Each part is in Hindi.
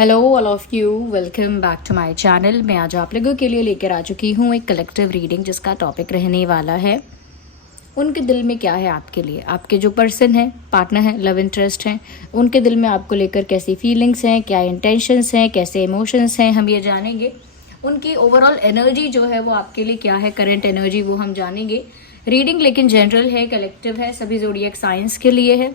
Hello all of you, welcome back to my channel. मैं आज आप लोगों के लिए लेकर आ चुकी हूँ एक कलेक्टिव रीडिंग जिसका टॉपिक रहने वाला है उनके दिल में क्या है आपके लिए। आपके जो पर्सन है, पार्टनर है, लव इंटरेस्ट हैं, उनके दिल में आपको लेकर कैसी फीलिंग्स हैं, क्या इंटेंशंस हैं, कैसे इमोशंस हैं, हम ये जानेंगे। उनकी ओवरऑल एनर्जी जो है वो आपके लिए क्या है, करंट एनर्जी, वो हम जानेंगे। रीडिंग लेकिन जनरल है, कलेक्टिव है, सभी ज़ोडिएक साइंस के लिए है,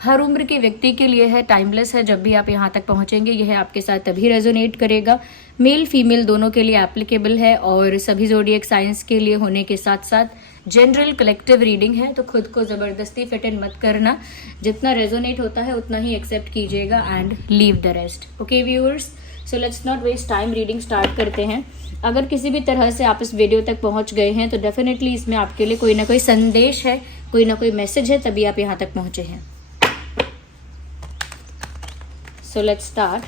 हर उम्र के व्यक्ति के लिए है, टाइमलेस है। जब भी आप यहाँ तक पहुँचेंगे यह आपके साथ तभी रेजोनेट करेगा। मेल फीमेल दोनों के लिए एप्लीकेबल है और सभी ज़ोडिएक साइंस के लिए होने के साथ साथ जनरल कलेक्टिव रीडिंग है। तो खुद को ज़बरदस्ती फिट इन मत करना, जितना रेजोनेट होता है उतना ही एक्सेप्ट कीजिएगा and leave the rest. Okay viewers, so let's not waste time, reading start करते हैं। अगर किसी भी तरह से आप इस वीडियो तक पहुँच गए हैं तो डेफिनेटली इसमें आपके लिए कोई ना कोई संदेश है, कोई ना कोई मैसेज है, तभी आप यहाँ तक पहुँचे हैं। So let's start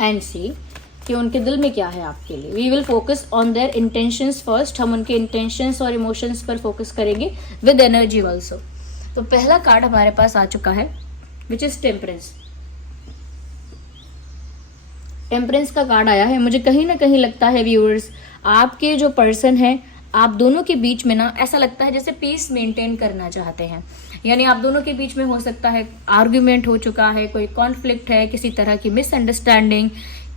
and see कि उनके दिल में क्या है आपके लिए। We will focus on their intentions first. हम उनके इंटेंशंस और इमोशंस पर फोकस करेंगे विद एनर्जी ऑल्सो। तो पहला कार्ड हमारे पास आ चुका है विच इज टेम्परेंस। टेम्परेंस का कार्ड आया है। मुझे कहीं ना कहीं लगता है व्यूअर्स, आपके जो पर्सन है, आप दोनों के बीच में ना ऐसा लगता है जैसे पीस मेंटेन करना चाहते हैं। यानी आप दोनों के बीच में हो सकता है आर्ग्यूमेंट हो चुका है, कोई कॉन्फ्लिक्ट है, किसी तरह की मिसअंडरस्टैंडिंग,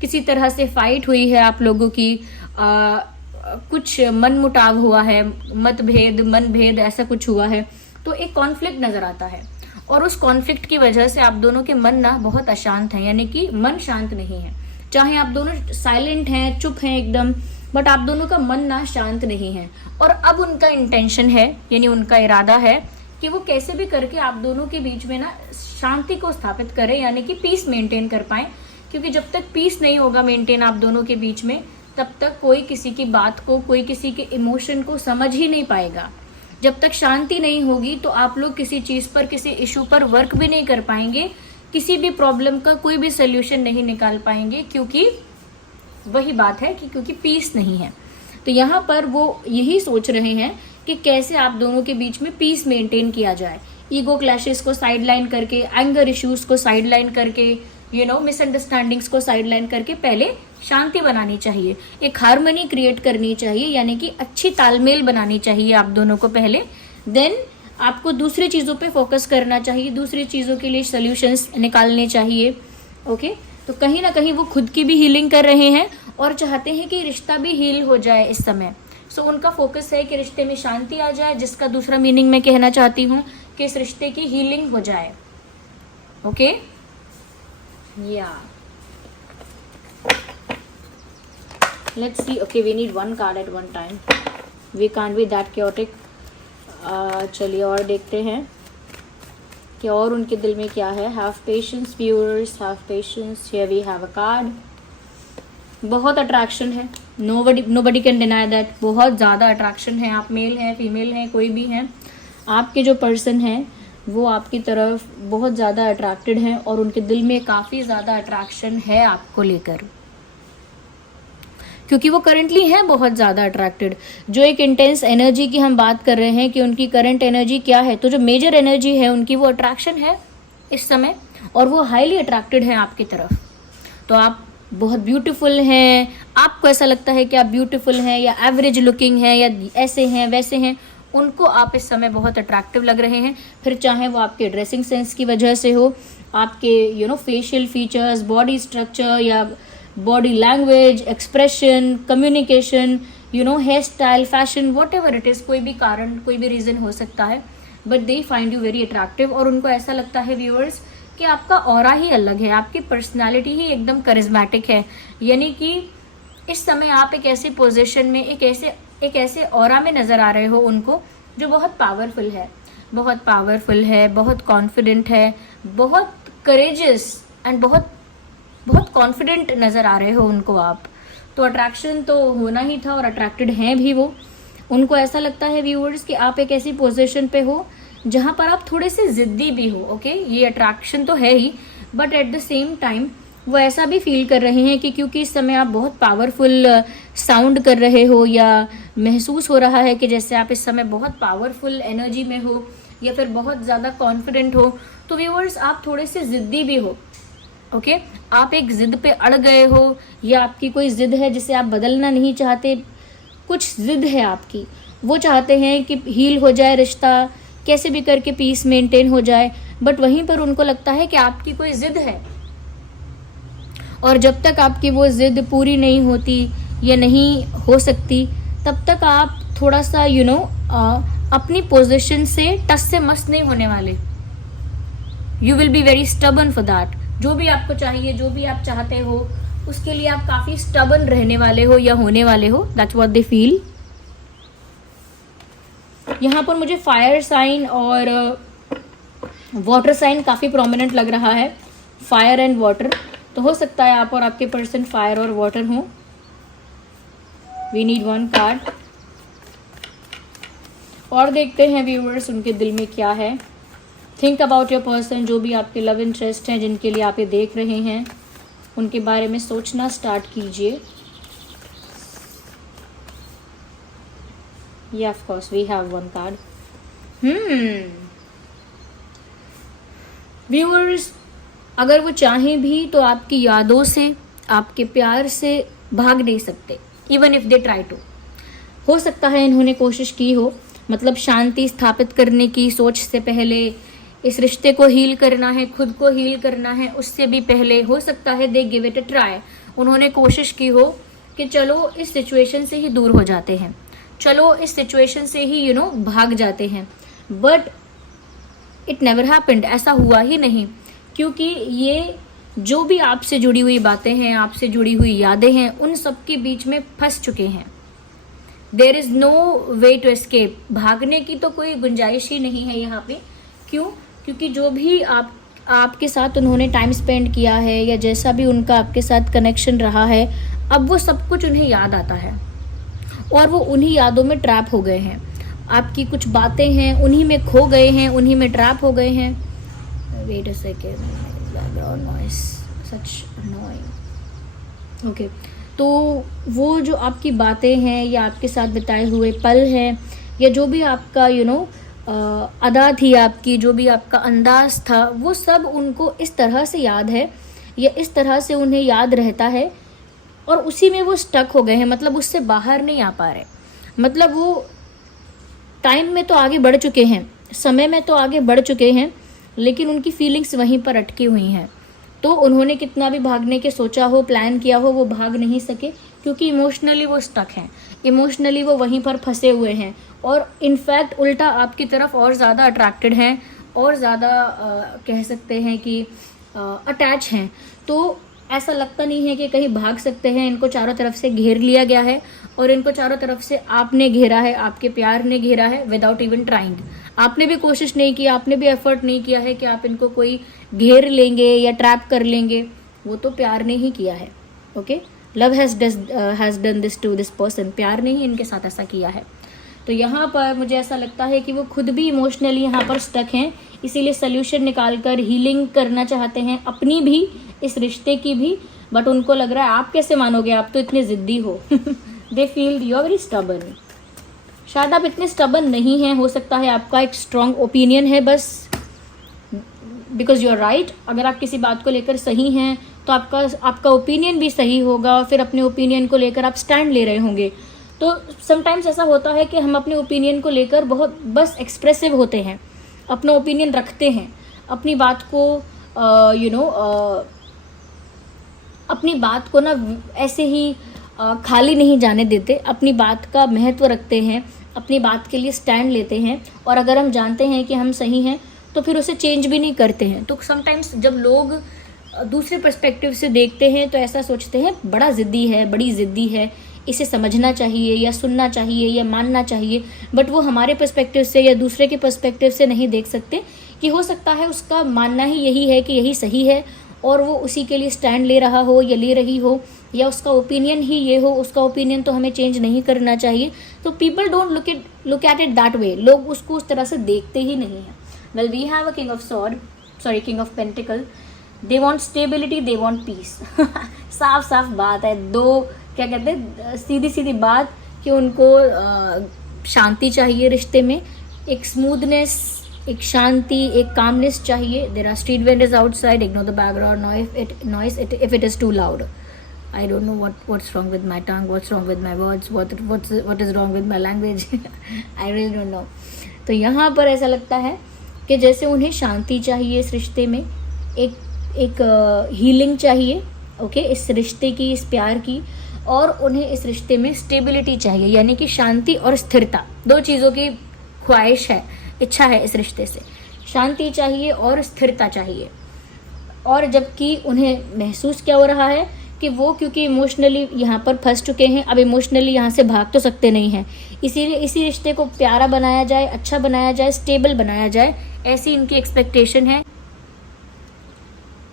किसी तरह से फाइट हुई है आप लोगों की, कुछ मनमुटाव हुआ है, मतभेद, मनभेद, ऐसा कुछ हुआ है। तो एक कॉन्फ्लिक्ट नजर आता है और उस कॉन्फ्लिक्ट की वजह से आप दोनों के मन ना बहुत अशांत हैं, यानी कि मन शांत नहीं है। चाहे आप दोनों साइलेंट हैं, चुप हैं एकदम, बट आप दोनों का मन ना शांत नहीं है। और अब उनका इंटेंशन है, यानी उनका इरादा है कि वो कैसे भी करके आप दोनों के बीच में ना शांति को स्थापित करें, यानी कि पीस मेंटेन कर पाए। क्योंकि जब तक पीस नहीं होगा मेंटेन आप दोनों के बीच में, तब तक कोई किसी की बात को, कोई किसी के इमोशन को समझ ही नहीं पाएगा। जब तक शांति नहीं होगी तो आप लोग किसी चीज पर, किसी इशू पर वर्क भी नहीं कर पाएंगे, किसी भी प्रॉब्लम का कोई भी सोल्यूशन नहीं निकाल पाएंगे। क्योंकि वही बात है कि क्योंकि पीस नहीं है। तो यहाँ पर वो यही सोच रहे हैं कि कैसे आप दोनों के बीच में पीस मेंटेन किया जाए। ईगो क्लैशेस को साइडलाइन करके, एंगर इश्यूज को साइडलाइन करके, मिसअंडरस्टैंडिंग्स को साइडलाइन करके पहले शांति बनानी चाहिए, एक हार्मनी क्रिएट करनी चाहिए, यानी कि अच्छी तालमेल बनानी चाहिए आप दोनों को पहले। देन आपको दूसरी चीजों पे फोकस करना चाहिए, दूसरी चीजों के लिए सॉल्यूशंस निकालने चाहिए। ओके, तो कहीं ना कहीं वो खुद की भी हीलिंग कर रहे हैं और चाहते हैं कि रिश्ता भी हील हो जाए इस समय। सो उनका फोकस है कि रिश्ते में शांति आ जाए, जिसका दूसरा मीनिंग मैं कहना चाहती हूँ कि इस रिश्ते की हीलिंग हो जाए। Okay, yeah let's see. Okay, we need one card at one time, we can't be that chaotic. चलिए और देखते हैं कि और उनके दिल में क्या है। Have patience viewers, have patience. Here we have a card. बहुत अट्रैक्शन है, नोबडी कैन डिनाई दैट। बहुत ज़्यादा अट्रैक्शन है। आप मेल हैं, फीमेल हैं, कोई भी हैं, आपके जो पर्सन हैं वो आपकी तरफ बहुत ज़्यादा अट्रैक्टेड हैं और उनके दिल में काफ़ी ज़्यादा अट्रैक्शन है आपको लेकर, क्योंकि वो करंटली हैं बहुत ज़्यादा अट्रैक्टेड। जो एक इंटेंस एनर्जी की हम बात कर रहे हैं कि उनकी करंट एनर्जी क्या है, तो जो मेजर एनर्जी है उनकी वो अट्रैक्शन है इस समय, और वो हाईली अट्रैक्टेड है आपकी तरफ। तो आप बहुत ब्यूटीफुल हैं, आपको ऐसा लगता है कि आप ब्यूटीफुल हैं या एवरेज लुकिंग हैं या ऐसे हैं वैसे हैं, उनको आप इस समय बहुत अट्रैक्टिव लग रहे हैं। फिर चाहे वो आपके ड्रेसिंग सेंस की वजह से हो, आपके फेशियल फीचर्स, बॉडी स्ट्रक्चर या body language, expression, communication, hair style, fashion, whatever it is, कोई भी कारण, कोई भी रीज़न हो सकता है, but they find you very attractive. और उनको ऐसा लगता है व्यूअर्स कि आपका ऑरा ही अलग है, आपकी पर्सनालिटी ही एकदम करिज्मेटिक है। यानी कि इस समय आप एक ऐसी पोजीशन में, एक ऐसे ऑरा में नज़र आ रहे हो उनको, जो बहुत पावरफुल है, बहुत पावरफुल है, बहुत कॉन्फिडेंट है, बहुत करेजियस एंड बहुत कॉन्फिडेंट नज़र आ रहे हो उनको आप। तो अट्रैक्शन तो होना ही था और अट्रैक्टेड हैं भी वो। उनको ऐसा लगता है व्यूअर्स कि आप एक ऐसी पोजीशन पे हो जहाँ पर आप थोड़े से ज़िद्दी भी हो। ओके, ये अट्रैक्शन तो है ही, but at the same time वो ऐसा भी फील कर रहे हैं कि क्योंकि इस समय आप बहुत पावरफुल साउंड कर रहे हो, या महसूस हो रहा है कि जैसे आप इस समय बहुत पावरफुल एनर्जी में हो या फिर बहुत ज़्यादा कॉन्फिडेंट हो, तो व्यूअर्स आप थोड़े से ज़िद्दी भी हो। ओके आप एक जिद पे अड़ गए हो, या आपकी कोई जिद है जिसे आप बदलना नहीं चाहते, कुछ जिद है आपकी, वो चाहते हैं कि हील हो जाए रिश्ता, कैसे भी करके पीस मेंटेन हो जाए, बट वहीं पर उनको लगता है कि आपकी कोई जिद है, और जब तक आपकी वो जिद पूरी नहीं होती या नहीं हो सकती, तब तक आप थोड़ा सा अपनी पोजीशन से टस से मस नहीं होने वाले। You will be very stubborn for that. जो भी आपको चाहिए, जो भी आप चाहते हो, उसके लिए आप काफी स्टबन रहने वाले हो या होने वाले हो। That's what they feel. यहाँ पर मुझे फायर साइन और वाटर साइन काफी प्रोमिनेंट लग रहा है, फायर एंड वाटर। तो हो सकता है आप और आपके पर्सन फायर और वाटर हो। वी नीड वन कार्ड और देखते हैं व्यूअर्स उनके दिल में क्या है। थिंक अबाउट योर पर्सन, जो भी आपके लव इंटरेस्ट हैं, जिनके लिए आप ये देख रहे हैं, उनके बारे में सोचना स्टार्ट कीजिए। Yeah of course we have one card. Viewers अगर वो चाहें भी तो आपकी यादों से, आपके प्यार से भाग नहीं सकते, even if they try to. हो सकता है इन्होंने कोशिश की हो, मतलब शांति स्थापित करने की सोच से पहले, इस रिश्ते को हील करना है, खुद को हील करना है, उससे भी पहले हो सकता है they give it a try. उन्होंने कोशिश की हो कि चलो इस सिचुएशन से ही दूर हो जाते हैं, चलो इस सिचुएशन से ही भाग जाते हैं, बट इट नेवर हैपेंड। ऐसा हुआ ही नहीं, क्योंकि ये जो भी आपसे जुड़ी हुई बातें हैं, आपसे जुड़ी हुई यादें हैं, उन सब के बीच में फंस चुके हैं। There is no way to escape. भागने की तो कोई गुंजाइश ही नहीं है यहाँ पे। क्यों? क्योंकि जो भी आपके साथ उन्होंने टाइम स्पेंड किया है, या जैसा भी उनका आपके साथ कनेक्शन रहा है, अब वो सब कुछ उन्हें याद आता है और वो उन्हीं यादों में ट्रैप हो गए हैं। आपकी कुछ बातें हैं, उन्हीं में खो गए हैं, उन्हीं में ट्रैप हो गए हैं। Wait a second, background noise, such annoying. Okay, तो वो जो आपकी बातें हैं, या आपके साथ बिताए हुए पल हैं, या जो भी आपका अदा थी आपकी, जो भी आपका अंदाज था, वो सब उनको इस तरह से याद है, या इस तरह से उन्हें याद रहता है, और उसी में वो स्टक हो गए हैं। मतलब उससे बाहर नहीं आ पा रहे। मतलब वो टाइम में तो आगे बढ़ चुके हैं, समय में तो आगे बढ़ चुके हैं, लेकिन उनकी फीलिंग्स वहीं पर अटकी हुई हैं। तो उन्होंने कितना भी भागने के सोचा हो, प्लान किया हो, वो भाग नहीं सके, क्योंकि इमोशनली वो स्टक हैं, इमोशनली वो वहीं पर फंसे हुए हैं, और इनफैक्ट उल्टा आपकी तरफ और ज़्यादा अट्रैक्टेड हैं, और ज़्यादा कह सकते हैं कि अटैच हैं। तो ऐसा लगता नहीं है कि कहीं भाग सकते हैं। इनको चारों तरफ से घेर लिया गया है, और इनको चारों तरफ से आपने घेरा है, आपके प्यार ने घेरा है, विदाउट इवन ट्राइंग। आपने भी कोशिश नहीं की, आपने भी एफर्ट नहीं किया है कि आप इनको कोई घेर लेंगे या ट्रैप कर लेंगे, वो तो प्यार ने ही किया है। Okay, love has done this to this person. प्यार ने ही इनके साथ ऐसा किया है। तो यहाँ पर मुझे ऐसा लगता है कि वो खुद भी इमोशनली यहाँ पर स्टक हैं, इसीलिए सोल्यूशन निकाल कर हीलिंग करना चाहते हैं, अपनी भी, इस रिश्ते की भी। बट उनको लग रहा है आप कैसे मानोगे, आप तो इतने ज़िद्दी हो। They feel you are very stubborn. शायद आप इतने स्टबन नहीं हैं, हो सकता है आपका एक स्ट्रॉन्ग ओपिनियन है, बस बिकॉज यू आर राइट। अगर आप किसी बात को लेकर सही हैं तो आपका ओपिनियन भी सही होगा, और फिर अपने ओपिनियन को लेकर आप स्टैंड ले रहे होंगे। तो समटाइम्स ऐसा होता है कि हम अपने ओपिनियन को लेकर बहुत बस एक्सप्रेसिव होते हैं, अपना ओपिनियन रखते हैं, अपनी बात को अपनी बात को ना ऐसे ही खाली नहीं जाने देते, अपनी बात का महत्व रखते हैं, अपनी बात के लिए स्टैंड लेते हैं, और अगर हम जानते हैं कि हम सही हैं तो फिर उसे चेंज भी नहीं करते हैं। तो समटाइम्स जब लोग दूसरे पर्सपेक्टिव से देखते हैं तो ऐसा सोचते हैं बड़ा ज़िद्दी है, बड़ी ज़िद्दी है, इसे समझना चाहिए या सुनना चाहिए या मानना चाहिए। बट वो हमारे पर्सपेक्टिव से या दूसरे के पर्सपेक्टिव से नहीं देख सकते कि हो सकता है उसका मानना ही यही है कि यही सही है, और वो उसी के लिए स्टैंड ले रहा हो या ले रही हो, या उसका ओपिनियन ही ये हो, उसका ओपिनियन तो हमें चेंज नहीं करना चाहिए। तो people don't look at it that way. लोग उसको उस तरह से देखते ही नहीं हैं। Well, we have a king of pentacles. They want stability, they want peace. साफ साफ बात है, दो क्या कहते हैं, सीधी सीधी बात कि उनको शांति चाहिए रिश्ते में, एक स्मूथनेस एक शांति, एक कामनेस चाहिए. There are street vendors outside, ignore the background noise if it is too loud. I don't know what's wrong with my tongue, what's wrong with my words, what is wrong with my language. I really don't know. तो यहाँ पर ऐसा लगता है कि जैसे उन्हें शांति चाहिए इस रिश्ते में, एक हीलिंग चाहिए, ओके, इस रिश्ते की, इस प्यार की, और उन्हें इस रिश्ते में स्टेबिलिटी चाहिए, यानी कि शांति और स्थिरता, दो चीज़ों की ख्वाहिश है, इच्छा है इस रिश्ते से. शांति चाहिए और स्थिरता चाहिए. और जबकि उन्हें महसूस क्या हो रहा है कि वो क्योंकि इमोशनली यहाँ पर फंस चुके हैं, अब इमोशनली यहाँ से भाग तो सकते नहीं हैं, इसीलिए इसी रिश्ते को प्यारा बनाया जाए, अच्छा बनाया जाए, स्टेबल बनाया जाए, ऐसी इनकी एक्सपेक्टेशन है.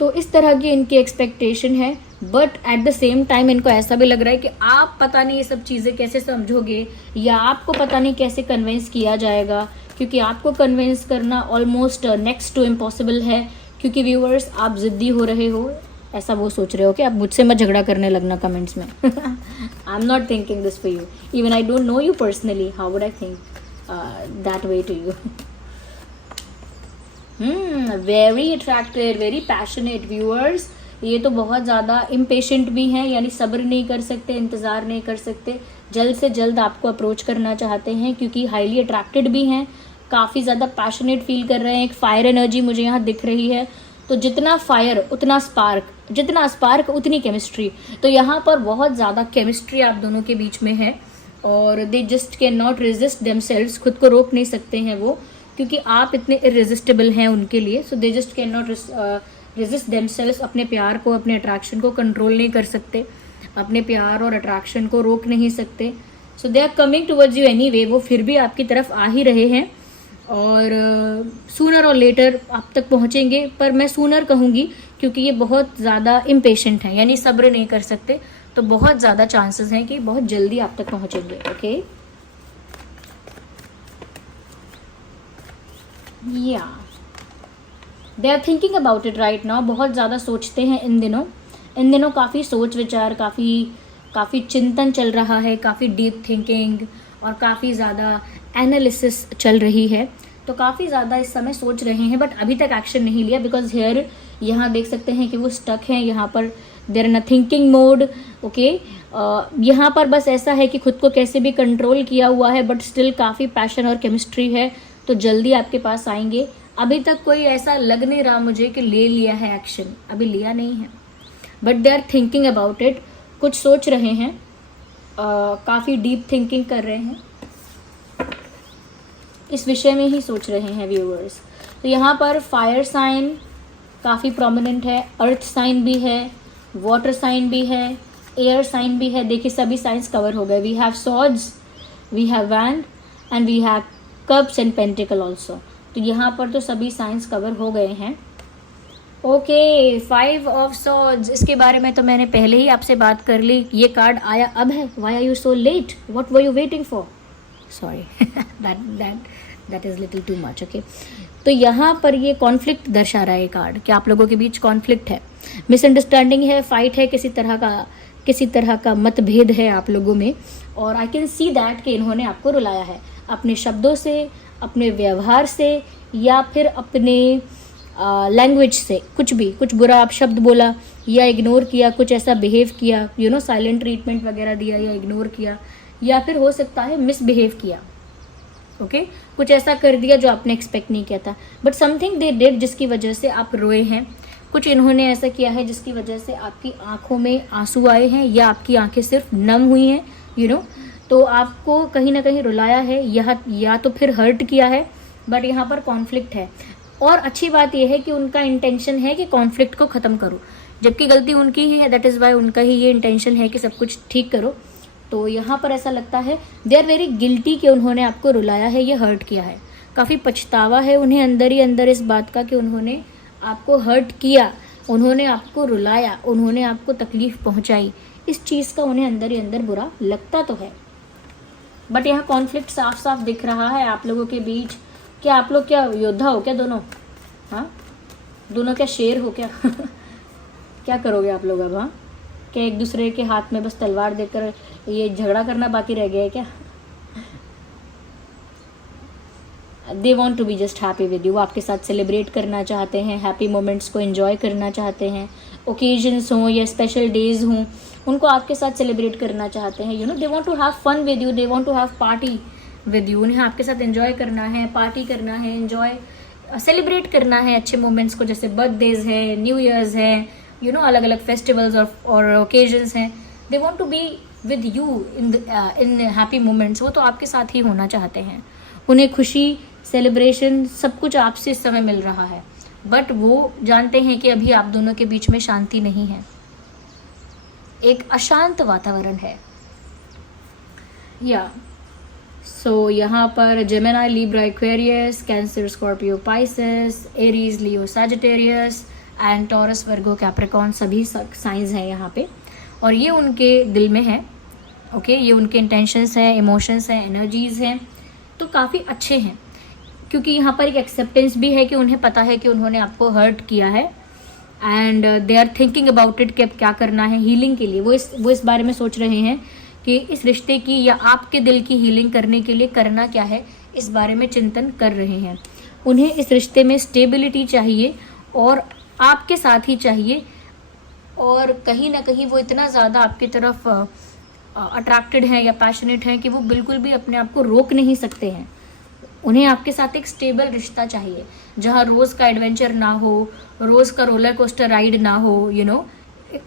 तो इस तरह की इनकी एक्सपेक्टेशन है. But at the same time इनको ऐसा भी लग रहा है कि आप पता नहीं ये सब चीज़ें कैसे समझोगे, या आपको पता नहीं कैसे कन्विंस किया जाएगा, क्योंकि आपको कन्विंस करना ऑलमोस्ट नेक्स्ट टू इम्पॉसिबल है. क्योंकि व्यूअर्स, आप ज़िद्दी हो रहे हो, ऐसा वो सोच रहे हो कि आप मुझसे मत झगड़ा करने लगना कमेंट्स में. I am not thinking this for you. Even I don't know you personally, how would I think that way to you. Very attracted, very passionate viewers. ये तो बहुत ज़्यादा इम्पेशेंट भी हैं, यानी सब्र नहीं कर सकते, इंतज़ार नहीं कर सकते, जल्द से जल्द आपको अप्रोच करना चाहते हैं, क्योंकि हाईली अट्रैक्टेड भी हैं, काफ़ी ज़्यादा पैशनेट फील कर रहे हैं. एक फायर एनर्जी मुझे यहाँ दिख रही है. तो जितना फायर उतना स्पार्क, जितना स्पार्क उतनी केमिस्ट्री. तो यहाँ पर बहुत ज़्यादा केमिस्ट्री आप दोनों के बीच में है, और दे just can not resist themselves, खुद को रोक नहीं सकते हैं वो, क्योंकि आप इतने इररेजिस्टिबल हैं उनके लिए. So they just can not resist themselves. अपने प्यार को, अपने अट्रैक्शन को कंट्रोल नहीं कर सकते, अपने प्यार और अट्रैक्शन को रोक नहीं सकते. So they are coming towards you anyway. वो फिर भी आपकी तरफ आ ही रहे हैं, और सूनर और लेटर आप तक पहुंचेंगे. पर मैं सूनर कहूँगी, क्योंकि ये बहुत ज़्यादा इम्पेशेंट हैं, यानी सब्र नहीं कर सकते. तो बहुत ज़्यादा चांसेस हैं कि बहुत जल्दी आप तक पहुंचेंगे. Okay, yeah they are thinking about it right now. बहुत ज़्यादा सोचते हैं इन दिनों काफ़ी सोच विचार, काफ़ी चिंतन चल रहा है, काफ़ी डीप थिंकिंग और काफ़ी ज़्यादा एनालिसिस चल रही है. तो काफ़ी ज़्यादा इस समय सोच रहे हैं, बट अभी तक एक्शन नहीं लिया, बिकॉज हेयर यहाँ देख सकते हैं कि वो स्टक हैं. यहाँ पर देर इन अ थिंकिंग मोड. ओके, यहाँ पर बस ऐसा है कि खुद को कैसे भी कंट्रोल किया हुआ है, बट स्टिल काफ़ी पैशन और केमिस्ट्री है. तो जल्दी आपके पास आएंगे. अभी तक कोई ऐसा लग नहीं रहा मुझे कि ले लिया है एक्शन, अभी लिया नहीं है, but they are thinking about it. कुछ सोच रहे हैं, काफ़ी डीप थिंकिंग कर रहे हैं, इस विषय में ही सोच रहे हैं व्यूअर्स. तो यहाँ पर फायर साइन काफ़ी प्रोमिनेंट है, अर्थ साइन भी है, वाटर साइन भी है, एयर साइन भी है. देखिए सभी साइंस कवर हो गए. We have swords, we have wand, and we have cups and pentacles also. तो यहाँ पर तो सभी साइंस कवर हो गए हैं. ओके, 5 ऑफ सॉर्ड्स, इसके बारे में तो मैंने पहले ही आपसे बात कर ली. ये कार्ड आया अब है. Why are you so late, what were you waiting for? Sorry, that is little too much. Okay, तो यहाँ पर ये कॉन्फ्लिक्ट दर्शा रहा है ये कार्ड, कि आप लोगों के बीच कॉन्फ्लिक्ट है, मिसअंडरस्टैंडिंग है, फाइट है, किसी तरह का मतभेद है आप लोगों में. और आई कैन सी दैट कि इन्होंने आपको रुलाया है अपने शब्दों से, अपने व्यवहार से, या फिर अपने लैंग्वेज से. कुछ बुरा आप शब्द बोला, या इग्नोर किया, कुछ ऐसा बिहेव किया, साइलेंट ट्रीटमेंट वगैरह दिया, या इग्नोर किया, या फिर हो सकता है मिसबिहेव किया. ओके, कुछ ऐसा कर दिया जो आपने एक्सपेक्ट नहीं किया था, बट समथिंग दे डिड जिसकी वजह से आप रोए हैं. कुछ इन्होंने ऐसा किया है जिसकी वजह से आपकी आंखों में आंसू आए हैं, या आपकी आंखें सिर्फ नम हुई हैं. तो आपको कहीं ना कहीं रुलाया है, या तो फिर हर्ट किया है. बट यहाँ पर कॉन्फ्लिक्ट है. और अच्छी बात यह है कि उनका इंटेंशन है कि कॉन्फ्लिक्ट को ख़त्म करो, जबकि गलती उनकी ही है. दैट इज़ वाई उनका ही ये इंटेंशन है कि सब कुछ ठीक करो. तो यहाँ पर ऐसा लगता है दे आर वेरी गिल्टी कि उन्होंने आपको रुलाया है, ये हर्ट किया है. काफ़ी पछतावा है उन्हें अंदर ही अंदर इस बात का कि उन्होंने आपको हर्ट किया, उन्होंने आपको रुलाया, उन्होंने आपको तकलीफ़ पहुँचाई. इस चीज़ का उन्हें अंदर ही अंदर बुरा लगता तो है. बट यहाँ कॉन्फ्लिक्ट साफ साफ दिख रहा है आप लोगों के बीच. क्या आप लोग क्या योद्धा हो क्या दोनों? हाँ, दोनों क्या शेर हो क्या? क्या करोगे आप लोग अब? हाँ, क्या एक दूसरे के हाथ में बस तलवार देकर ये झगड़ा करना बाकी रह गया है क्या? They want to be just happy with you. वो आपके साथ सेलिब्रेट करना चाहते हैं, हैप्पी मोमेंट्स को एंजॉय करना चाहते हैं, ओकेजन्स हों या स्पेशल डेज हों उनको आपके साथ सेलिब्रेट करना चाहते हैं। They want to have fun with you, they want to have party with you. उन्हें आपके साथ एंजॉय करना है, पार्टी करना है, एंजॉय सेलिब्रेट करना है अच्छे मोमेंट्स को, जैसे बर्थडेज है, न्यू ईयर्स है, अलग अलग फेस्टिवल्स और ओकेजन्स हैं। They want to be with you in happy moments. वो तो आपके साथ ही होना चाहते हैं। उन्हें खुशी, सेलिब्रेशन सब कुछ आपसे इस समय मिल रहा है, बट वो जानते हैं कि अभी आप दोनों के बीच में शांति नहीं है, एक अशांत वातावरण है। सो यहाँ पर Gemini, Libra, Aquarius, cancer, Scorpio, Pisces, Aries, Leo, Sagittarius and taurus, Virgo, Capricorn सभी साइंस हैं यहाँ पे, और ये उनके दिल में है। ओके, ये उनके इंटेंशंस हैं, इमोशंस हैं, एनर्जीज हैं, तो काफ़ी अच्छे हैं, क्योंकि यहाँ पर एक एक्सेप्टेंस भी है कि उन्हें पता है कि उन्होंने आपको हर्ट किया है and they are thinking about it कि अब क्या करना है हीलिंग के लिए। वो इस बारे में सोच रहे हैं कि इस रिश्ते की या आपके दिल की हीलिंग करने के लिए करना क्या है, इस बारे में चिंतन कर रहे हैं। उन्हें इस रिश्ते में स्टेबिलिटी चाहिए और आपके साथ ही चाहिए, और कहीं ना कहीं वो इतना ज़्यादा आपकी तरफ अट्रैक्टेड हैं या पैशनेट हैं कि वो बिल्कुल भी अपने आप को रोक नहीं सकते हैं। उन्हें आपके साथ एक स्टेबल रिश्ता चाहिए, जहाँ रोज़ का एडवेंचर ना हो, रोज़ का रोलर कोस्टर राइड ना हो,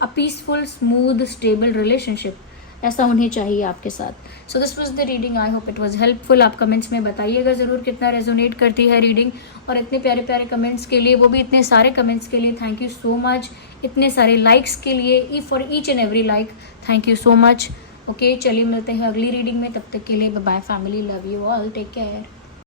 a peaceful, smooth, stable relationship, ऐसा उन्हें चाहिए आपके साथ। So this was the reading, I hope it was helpful. आप कमेंट्स में बताइएगा ज़रूर कितना रेजोनेट करती है रीडिंग, और इतने प्यारे प्यारे कमेंट्स के लिए, वो भी इतने सारे कमेंट्स के लिए थैंक यू सो मच। इतने सारे लाइक्स के लिए, for each and every like, thank you so much. Okay, चलिए मिलते हैं अगली रीडिंग में, तब तक के लिए bye bye family, love you all, take care.